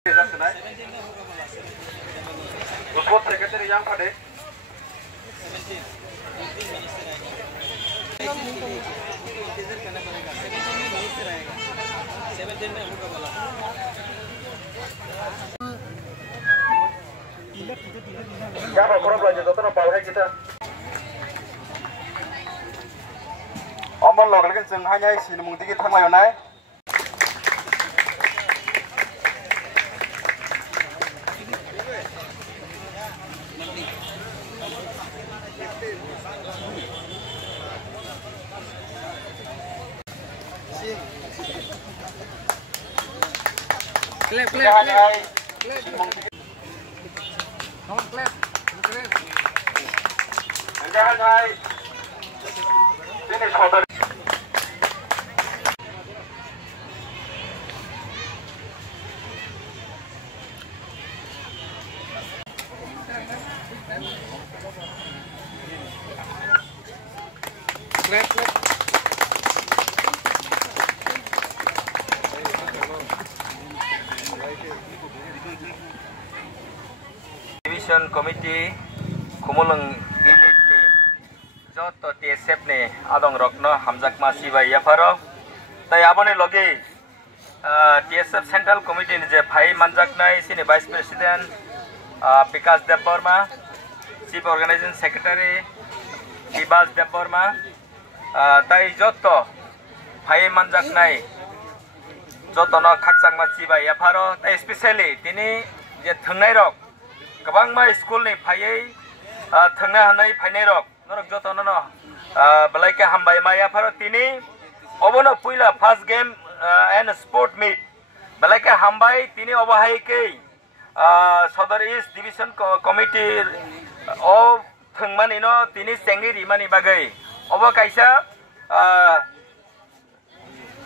Report secretary yang pada. Ya, kalau belanja itu tuh paling kita. Omong lokal kan sengaja isi nemung dikit tanggal yang naik. Clap. Jangan hai. Sini saudara. Clap. Division Committee Kumulung Unit ni joto TSF ni adong rokno hamjak masi bai yaparo tai abone logi TSF Central Committee ni je phai manjak nai sini Vice President Vikas Debbarma, Chief Organizing Secretary Vibas Debbarma, tai joto phai manjak nai joto no khakjak masi bai yaparo tai especially tini je thangnai rok kabang ma school ni phaiei thangna hanai phainai rok norok joto no balai ka hambai ma yaparo tini obono puila first game and sport meet balai ka hambai tini obahai ke Southern East Division Committee o thangmani no tini sengi rimani bagai obo kaisa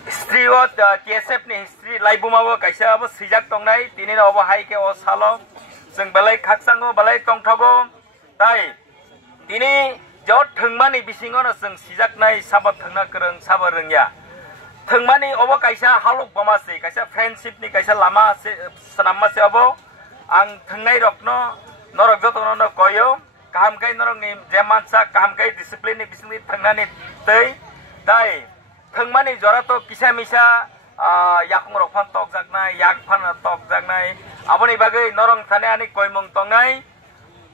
history o TSF ni history laibumabo kaisa obo sijak tongnai tini no obahai ke o salo जों balai khaksango balai tongthago tai tini jot thangmani bisingono जों sijaknai sabat thangna korong sabo rengya thangmani obo kaisa haluk bamasi kaisa friendship ni kaisa lama sanamma se obo ang thangnai rokno norok jotono no koyo kaham kai norok ni jemansa kaham kai discipline ni bisingni thangnani tei tai thangmani jorato kisa misa yakung rok phan tok jaknai yak phan tok jaknai aboni bagai norong thane ani koimung tongnai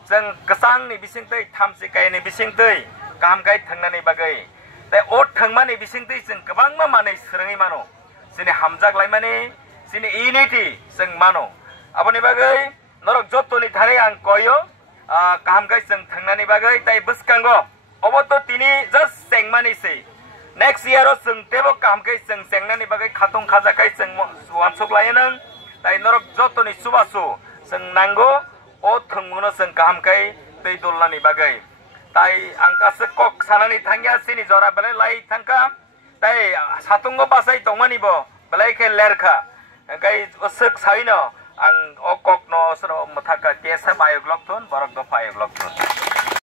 जों gesang ni bisingtei thamsi kai ni bisingtei kaham kai thangnani bagai tai o thangmani bisingtei जों गोबांमा manei srungi mano sini hamjak laimani sini unity जों mano aboni bagai norok jotoni thane ang koyo kaham kai जों thangnani bagai tai buskango obo to tini just sengmani sei next year o जों tebo kaham kai जों sengnani bagai khatung khaja kai जों wansuk layenang tai norok jotoni subasu जों nanggo o thungmuno जों kaham kai tei dolnani bagai tai angkase kok sanani thangya sini jora belai lai thangka tai satungo basai tongmani bo belai ke lerkha kai osuk saino ang o kok no sro mathaka tesa bayog lokton borok do payog lokton